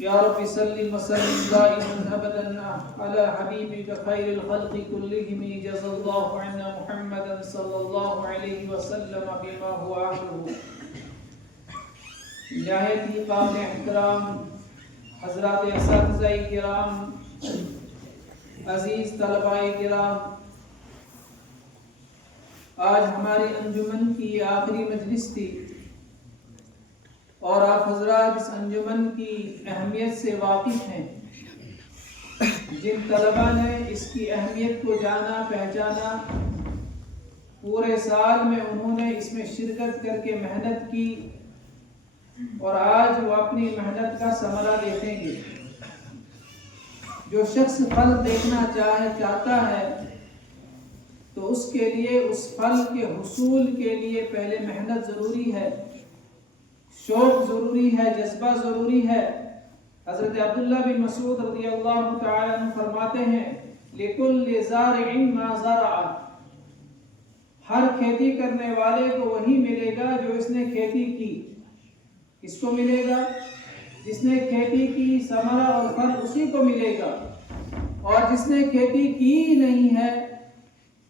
یا رب صلی وسلم دائما ابدا على حبیبک خیر الخلق كلهم جزا اللہ عنا محمدا صلی اللہ علیہ وسلم بما هو اہلہ۔ نہایت ہی قابل احترام حضرات اساتذہ کرام، عزیز طلباء کرام، آج ہماری انجمن کی یہ آخری مجلس تھی اور آپ حضرات اس انجمن کی اہمیت سے واقف ہیں۔ جن طلباء نے اس کی اہمیت کو جانا پہچانا، پورے سال میں انہوں نے اس میں شرکت کر کے محنت کی اور آج وہ اپنی محنت کا ثمرہ دیکھیں گے۔ جو شخص پھل دیکھنا چاہتا ہے تو اس کے لیے اس پھل کے حصول کے لیے پہلے محنت ضروری ہے، شوق ضروری ہے، جذبہ ضروری ہے۔ حضرت عبداللہ بن مسعود رضی اللہ تعالی عنہ فرماتے ہیں لِكُلِّ زَارِعٍ مَا زَرَعَ، ہر کھیتی کرنے والے کو وہی ملے گا جو اس نے کھیتی کی۔ کس کو ملے گا؟ جس نے کھیتی کی، ثمرہ اور پھل اسی کو ملے گا، اور جس نے کھیتی کی نہیں ہے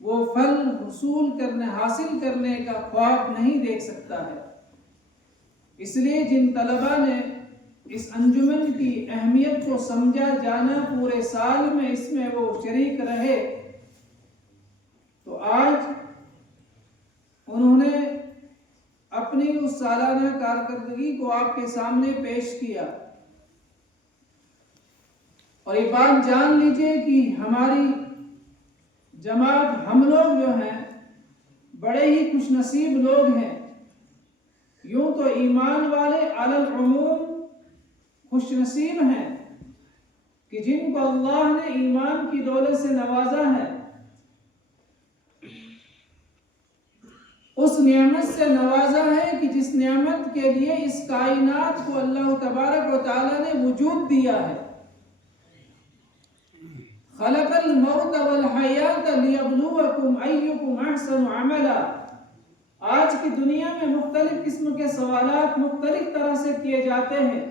وہ پھل حاصل کرنے کا خواب نہیں دیکھ سکتا ہے۔ اس لیے جن طلباء نے اس انجمن کی اہمیت کو سمجھا، جانا، پورے سال میں اس میں وہ شریک رہے، تو آج انہوں نے اپنی اس سالانہ کارکردگی کو آپ کے سامنے پیش کیا۔ اور یہ بات جان لیجئے کہ ہماری جماعت، ہم لوگ جو ہیں بڑے ہی خوش نصیب لوگ ہیں۔ یوں تو ایمان والے علی العموم خوش نصیب ہیں کہ جن کو اللہ نے ایمان کی دولت سے نوازا ہے، اس نعمت سے نوازا ہے کہ جس نعمت کے لیے اس کائنات کو اللہ تبارک و تعالی نے وجود دیا ہے۔ خلق الموت والحیات لیبلوکم ایکم احسن عملا۔ آج کی دنیا میں مختلف قسم کے سوالات مختلف طرح سے کیے جاتے ہیں،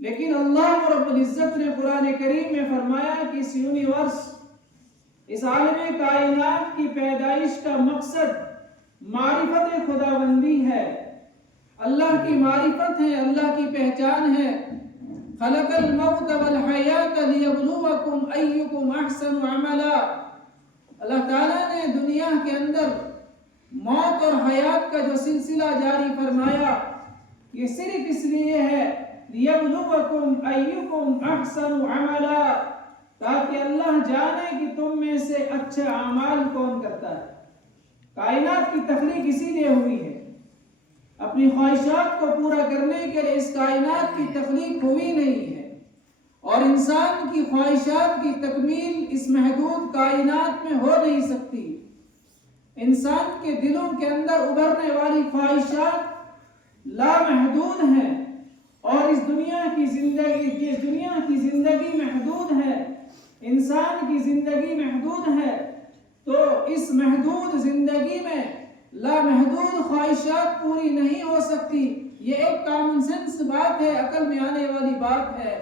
لیکن اللہ رب العزت نے قرآن کریم میں فرمایا کہ اس یونیورس، اس عالم کائنات کی پیدائش کا مقصد معرفت خداوندی ہے، اللہ کی معرفت ہے، اللہ کی پہچان ہے۔ خلق الموت والحیات لیبلوکم ایکم احسن عملا۔ اللہ تعالیٰ نے دنیا کے اندر موت اور حیات کا جو سلسلہ جاری فرمایا، یہ صرف اس لیے ہے لیبلوکم ایکم احسن عملا، تاکہ اللہ جانے کہ تم میں سے اچھے اعمال کون کرتا ہے۔ کائنات کی تخلیق اسی لیے ہوئی ہے، اپنی خواہشات کو پورا کرنے کے لیے اس کائنات کی تخلیق ہوئی نہیں ہے، اور انسان کی خواہشات کی تکمیل اس محدود کائنات میں ہو نہیں سکتی۔ انسان کے دلوں کے اندر ابھرنے والی خواہشات لامحدود ہیں، اور اس دنیا کی زندگی محدود ہے، انسان کی زندگی محدود ہے، تو اس محدود زندگی میں لامحدود خواہشات پوری نہیں ہو سکتی۔ یہ ایک کامن سینس بات ہے، عقل میں آنے والی بات ہے۔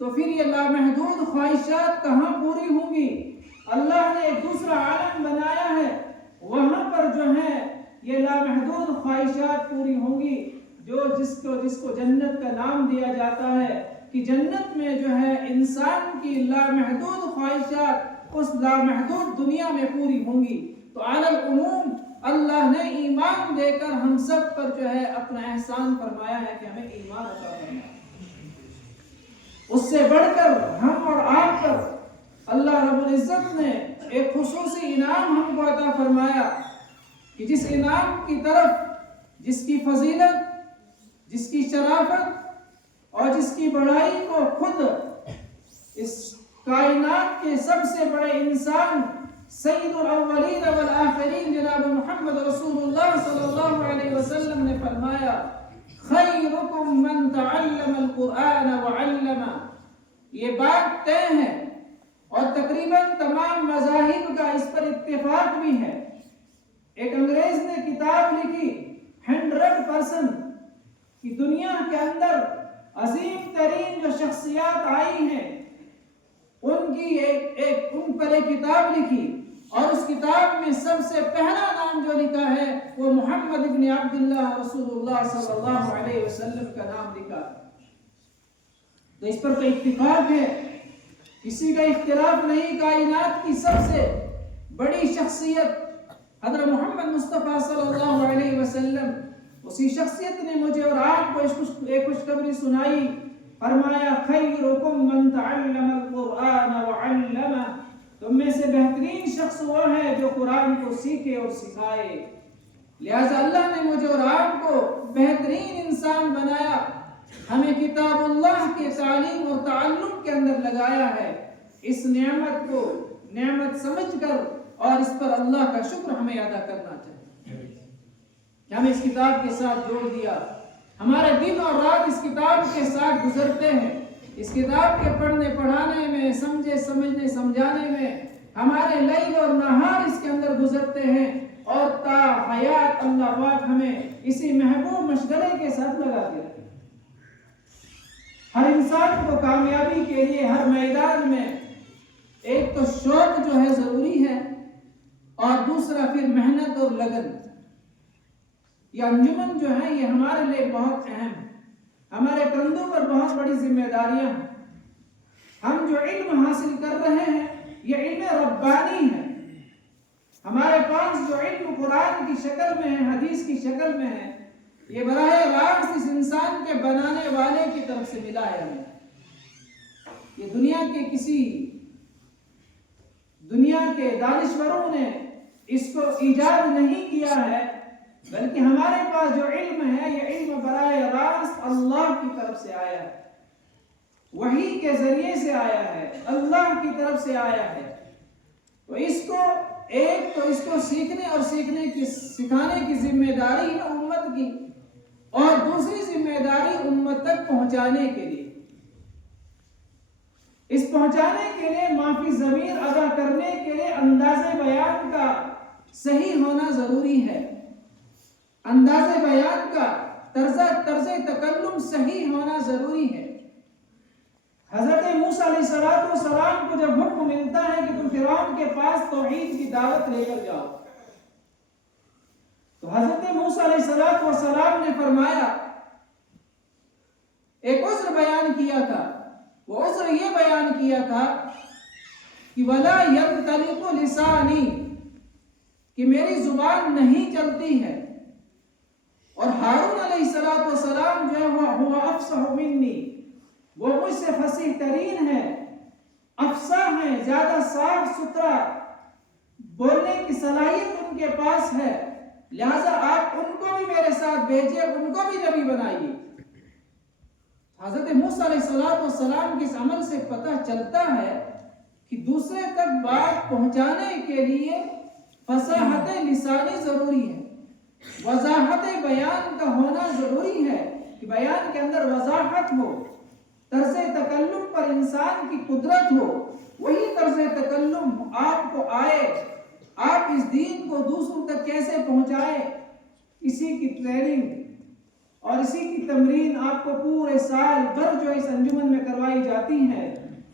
تو پھر یہ لامحدود خواہشات کہاں پوری ہوں گی؟ اللہ نے ایک دوسرا عالم بنایا ہے، وہاں پر جو ہے یہ لامحدود خواہشات پوری ہوں گی، جس کو جنت کا نام دیا جاتا ہے، کہ جنت میں جو ہے انسان کی لامحدود خواہشات اس لامحدود دنیا میں پوری ہوں گی۔ تو علی العموم اللہ نے ایمان دے کر ہم سب پر جو ہے اپنا احسان فرمایا ہے کہ ہمیں ایمان عطا فرمایا۔ اس سے بڑھ کر ہم اور آپ پر اللہ رب العزت نے ایک خصوصی انعام ہم کو عطا فرمایا، کہ جس انعام کی طرف، جس کی فضیلت، جس کی شرافت اور جس کی بڑائی کو خود اس کائنات کے سب سے بڑے انسان سید الاولین والآخرین جناب محمد رسول اللہ صلی اللہ علیہ وسلم نے فرمایا خیرکم من تعلم القرآن وعلم۔ یہ بات طے ہے اور تقریباً تمام مذاہب کا اس پر اتفاق بھی ہے۔ ایک انگریز نے کتاب لکھی 100% کہ دنیا کے اندر عظیم ترین جو شخصیات آئی ہیں ان کی ان پر ایک کتاب لکھی، اور اس کتاب میں سب سے پہلا نام جو لکھا ہے وہ محمد ابن عبداللہ رسول اللہ صلی اللہ علیہ وسلم کا نام لکھا ہے۔ تو اس پر کوئی اتفاق ہے، کسی کا اختلاف نہیں۔ کائنات کی سب سے بڑی شخصیت حضرت محمد مصطفیٰ صلی اللہ علیہ وسلم، اسی شخصیت نے مجھے اور آپ کو ایک خوشخبری سنائی، فرمایا خیرکم من تعلم القرآن وعلمہ، تم میں سے بہترین شخص وہ ہے جو قرآن کو سیکھے اور سکھائے۔ لہذا اللہ نے مجھے اور آپ کو بہترین انسان بنایا، ہمیں کتاب اللہ کے تعلیم اور تعلم کے اندر لگایا ہے۔ اس نعمت کو نعمت سمجھ کر اور اس پر اللہ کا شکر ہمیں ادا کرنا چاہیے کہ ہمیں اس کتاب کے ساتھ جوڑ دیا۔ ہمارے دن اور رات اس کتاب کے ساتھ گزرتے ہیں، اس کتاب کے پڑھنے پڑھانے میں، سمجھنے سمجھانے میں ہمارے لیل اور نہار اس کے اندر گزرتے ہیں، اور تا حیات اللہ پاک ہمیں اسی محبوب مشغلے کے ساتھ لگاتے رہے۔ ہر انسان کو کامیابی کے لیے ہر میدان میں ایک تو شوق جو ہے ضروری ہے، اور دوسرا پھر محنت اور لگن۔ یہ انجمن جو ہے یہ ہمارے لیے بہت اہم ہے، ہمارے کندھوں پر بہت بڑی ذمہ داریاں ہیں۔ ہم جو علم حاصل کر رہے ہیں یہ علم ربانی ہے، ہمارے پاس جو علم قرآن کی شکل میں ہے، حدیث کی شکل میں ہے، یہ براہ راست اس انسان کے بنانے والے کی طرف سے ملا ہے ہمیں۔ یہ دنیا کے دانشوروں نے اس کو ایجاد نہیں کیا ہے، بلکہ ہمارے پاس جو علم ہے یہ علم براہ راست اللہ کی طرف سے آیا ہے، وحی کے ذریعے سے آیا ہے، اللہ کی طرف سے آیا ہے۔ تو اس کو سیکھنے اور سکھانے کی ذمہ داری ہے امت کی، اور دوسری ذمہ داری امت تک پہنچانے کے لیے، اس پہنچانے کے لیے معافی ضمیر ادا کرنے کے لیے انداز بیان کا صحیح ہونا ضروری ہے، انداز بیان کا طرز تکلم صحیح ہونا ضروری ہے۔ حضرت موسیٰ علیہ السلام کو جب حکم ملتا ہے کہ تم فرعون کے پاس توحید کی دعوت لے کر جاؤ، تو حضرت موسیٰ علیہ السلام نے فرمایا، ایک عذر بیان کیا تھا، وہ عذر یہ بیان کیا تھا کہ وَلَا يَنْطَلِقُ لِسَانِي، کہ میری زبان نہیں چلتی ہے، اور ہارون علیہ السلام جو ہے وہ افصح منی، وہ مجھ سے فصیح ترین ہے، افصاح ہے، زیادہ صاف ستھرا بولنے کی صلاحیت ان کے پاس ہے، لہذا آپ ان کو بھی میرے ساتھ بھیجئے، ان کو بھی نبی بنائیے۔ حضرت موسیٰ علیہ السلام کے اس عمل سے پتہ چلتا ہے کہ دوسرے تک بات پہنچانے کے لیے فصاحت لسانی ضروری ہے، وضاحت بیان کا ہونا ضروری ہے، کہ بیان کے اندر وضاحت ہو، طرز تکلم پر انسان کی قدرت ہو، وہی طرز تکلم آپ کو آئے، آپ اس دین کو دوسروں تک کیسے پہنچائیں، اسی کی ٹریننگ اور اسی کی تمرین آپ کو پورے سال بھر جو اس انجمن میں کروائی جاتی ہے۔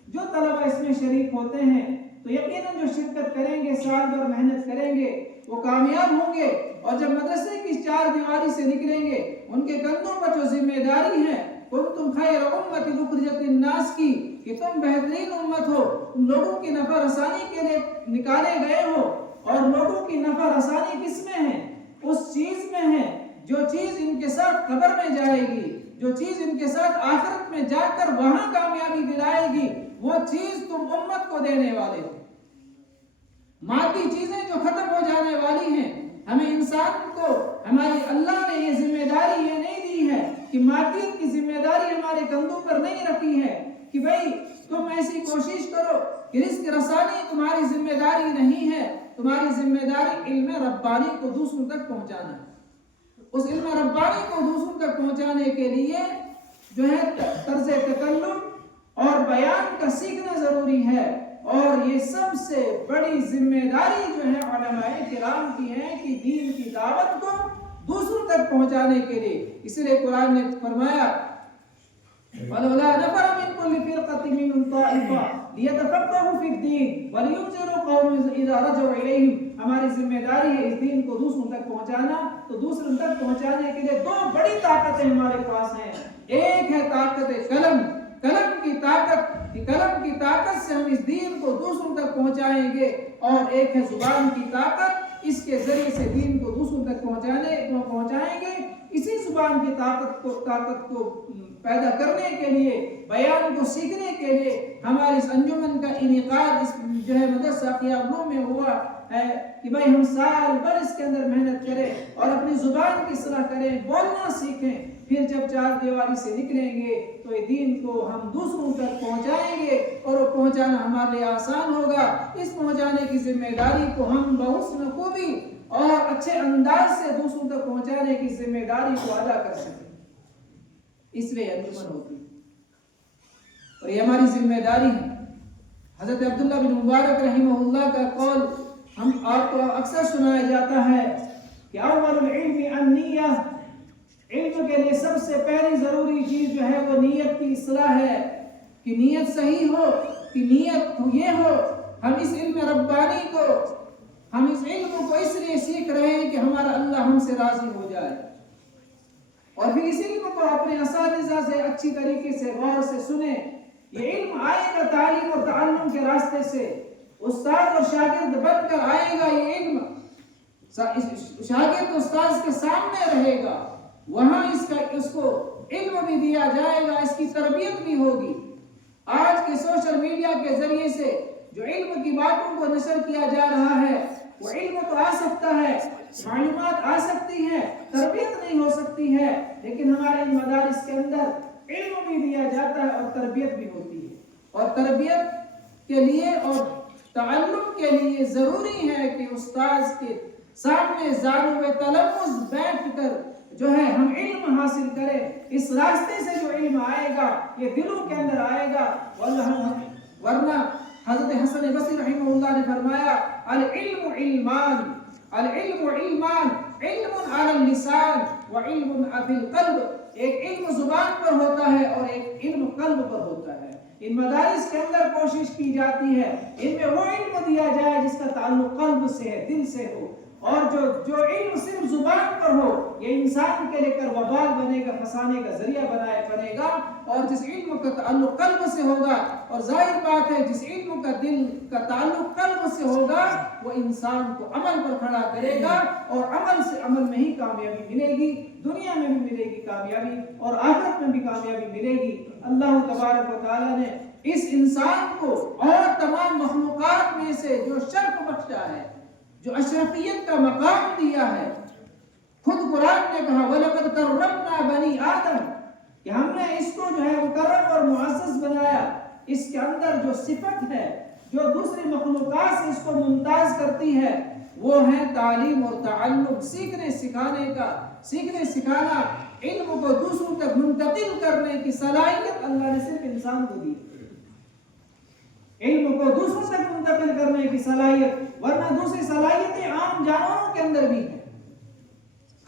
جو طلبہ اس میں شریک ہوتے ہیں تو یقیناً جو شرکت کریں گے، سال بھر محنت کریں گے، وہ کامیاب ہوں گے، اور جب مدرسے کی چار دیواری سے نکلیں گے، ان کے کندھوں پر جو ذمہ داری ہے تم خیر امت اخرجت للناس کی، کہ تم بہترین امت ہو، تم لوگوں کی نفع رسانی کے لیے نکالے گئے ہو، اور لوگوں کی نفع رسانی کس میں ہے؟ اس چیز میں ہے جو چیز ان کے ساتھ قبر میں جائے گی، جو چیز ان کے ساتھ آخرت میں جا کر وہاں کامیابی دلائے گی، وہ چیز تم امت کو دینے والے ہو۔ مادی چیزیں جو ختم ہو جانے والی ہیں، ہمیں انسان کو ہماری اللہ نے یہ ذمہ داری یہ نہیں دی ہے کہ مادیت کی ذمہ داری ہمارے کندھوں پر نہیں رکھی ہے کہ بھئی تم ایسی کوشش کرو کہ رزق رسانی تمہاری ذمہ داری نہیں ہے، تمہاری ذمہ داری علم ربانی کو دوسروں تک پہنچانا ہے۔ اس علم ربانی کو دوسروں تک پہنچانے کے لیے جو ہے طرز تکلم اور بیان کا سیکھنا ضروری ہے، اور یہ سب سے بڑی ذمہ داری جو ہے علماء کرام کی ہے کہ دین کی دعوت کو دوسروں تک پہنچانے کے لیے۔ اس لیے قرآن نے فرمایا ولولا نفر من كل فرقة منهم طائفة ليتفقهوا في الدين ولينذروا قوم إذا رجعوا إليهم. ہماری ذمہ داری ہے اس دین کو دوسروں تک پہنچانا. تو دوسروں تک پہنچانے کے لیے دو بڑی طاقتیں ہمارے پاس ہیں. ایک ہے طاقت قلم کی طاقت سے ہم اس دین کو دوسروں تک پہنچائیں گے, اور ایک ہے زبان کی طاقت, اس کے ذریعے سے دین کو دوسروں تک پہنچائیں گے. اسی زبان کی طاقت کو پیدا کرنے کے لیے, بیان کو سیکھنے کے لیے ہماری اس انجمن کا انعقاد اس جو ہے مدرسہ قیاموں میں ہوا ہے کہ بھائی ہم سال بھر اس کے اندر محنت کریں اور اپنی زبان کی اصلاح کریں, بولنا سیکھیں. پھر جب چار دیواری سے نکلیں گے تو یہ دین کو ہم دوسروں تک پہنچائیں گے, اور وہ پہنچانا ہمارے لیے آسان ہوگا. اس پہنچانے کی ذمہ داری کو ہم بحسن خوبی اور اچھے انداز سے دوسروں تک پہنچانے کی ذمہ داری کو ادا کر سکیں. اس لیے انجمن ہوتی ہے اور یہ ہماری ذمہ داری ہے. حضرت عبداللہ بن مبارک رحمہ اللہ کا قول ہم آپ کو اکثر سنایا جاتا ہے کہ اول العلم النیہ, علم کے لیے سب سے پہلی ضروری چیز جو ہے وہ نیت کی اصلاح ہے, کہ نیت صحیح ہو, کہ نیت یہ ہو ہم اس علم ربانی کو, ہم اس علم کو اس لیے سیکھ رہے ہیں کہ ہمارا اللہ ہم سے راضی ہو جائے, اور پھر اس علم کو اپنے اساتذہ سے اچھی طریقے سے غور سے سنیں. یہ علم آئے گا تعلیم اور تعلم کے راستے سے, استاد اور شاگرد بن کر آئے گا. یہ علم شاگرد استاد کے سامنے رہے گا, وہاں اس کو علم بھی دیا جائے گا, اس کی تربیت بھی ہوگی. آج کے سوشل میڈیا کے ذریعے سے جو علم کی باتوں کو نشر کیا جا رہا ہے, وہ علم تو آ سکتا ہے, معلومات آ سکتی ہے, تربیت نہیں ہو سکتی ہے, لیکن ہمارے ان مدارس کے اندر علم بھی دیا جاتا ہے اور تربیت بھی ہوتی ہے. اور تربیت کے لیے اور تعلم کے لیے ضروری ہے کہ استاذ کے سامنے زانو تلمذ بیٹھ کر جو ہے ہم علم حاصل کریں. اس راستے سے جو علم آئے گا یہ دلوں کے اندر آئے گا. ورنہ حضرت حسن بصری رحمہ اللہ نے فرمایا العلم علمان, العلم علمان, علم علی اللسان وعلم فی القلب. ایک علم زبان پر ہوتا ہے اور ایک علم قلب پر ہوتا ہے. ان مدارس کے اندر کوشش کی جاتی ہے ان میں وہ علم دیا جائے جس کا تعلق قلب سے ہے, دل سے ہو, اور جو علم صرف زبان پر ہو یہ انسان کے لے کر وبال بنے گا, پھنسانے کا ذریعہ بنے گا. اور جس علم کا تعلق قلب سے ہوگا, اور ظاہر بات ہے جس علم کا دل کا تعلق قلب سے ہوگا وہ انسان کو عمل پر کھڑا کرے گا, اور عمل میں ہی کامیابی ملے گی. دنیا میں بھی ملے گی کامیابی اور آخرت میں بھی کامیابی ملے گی. اللہ تبارک و تعالی نے اس انسان کو اور تمام مخلوقات میں سے جو شرف بخشا ہے, جو اشرفیت کا مقام دیا ہے, خود قرآن نے کہا وَلَقَدْ كَرَّمْنَا بَنِي آدَمَ, کہ ہم نے اس کو جو ہے مکرم اور معزز بنایا. اس کے اندر جو صفت ہے جو دوسری مخلوقات سے اس کو ممتاز کرتی ہے وہ ہے تعلیم اور تعلم, سیکھنے سکھانا. علم کو دوسروں تک منتقل کرنے کی صلاحیت اللہ نے صرف انسان کو دی. علم کو دوسروں تک منتقل کرنے کی صلاحیت, ورنہ دوسری صلاحیتیں عام جانوروں کے اندر بھی ہیں.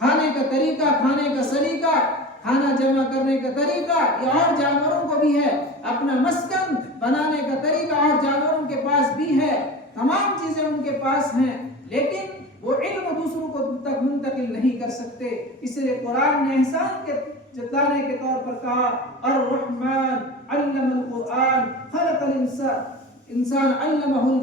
کھانے کا طریقہ, کھانے کا سلیقہ, کھانا جمع کرنے کا طریقہ یہ اور جانوروں کو بھی ہے. اپنا مسکن بنانے کا طریقہ اور جانوروں کے پاس بھی ہے. تمام چیزیں ان کے پاس ہیں, لیکن وہ علم دوسروں کو تک منتقل نہیں کر سکتے. اس لیے قرآن نے احسان کے جتانے کے طور پر کہا الرحمن علم القرآن خلق الانسان علمہ